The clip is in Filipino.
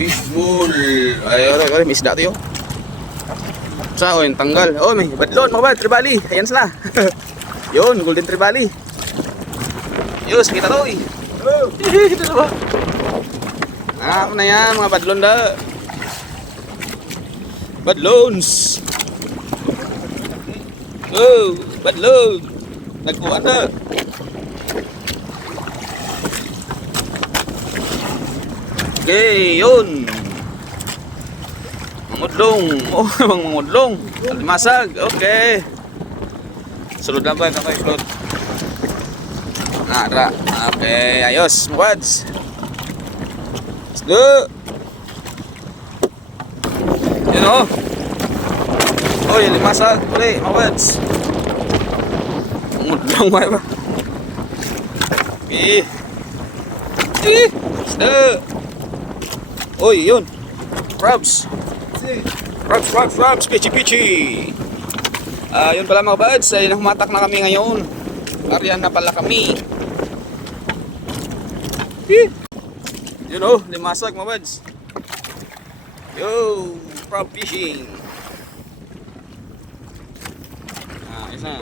Fishbowl. Ay, oray, may isda tayo. Sa o yung tanggal. Oh, may badlon mga bad, tribali. Ayan sila. Yun, golden tribali. Yus, kita to eh. Dalawa. Ano na yan, mga badlon da. Badlons. Oh, badlon. Nagkuha na. Okay, yun. Mangudlong. Oh, mangudlong. Alimasag. Okay. Sulod lang ba? Okay, sulod. Nara. Okay, ayos. Mukads. Let's go. Yun o. Oh, yung limasag. Uli, mukads. Mangudlong ba? Okay. Let's go. Oy, yun. Crabs. Crabs. Pichi. Yun pala mga buds. Ay, nahumatak na kami ngayon. Ariyan na pala kami. Yun oh, limasag mga buds. Yo, crab fishing. Isa.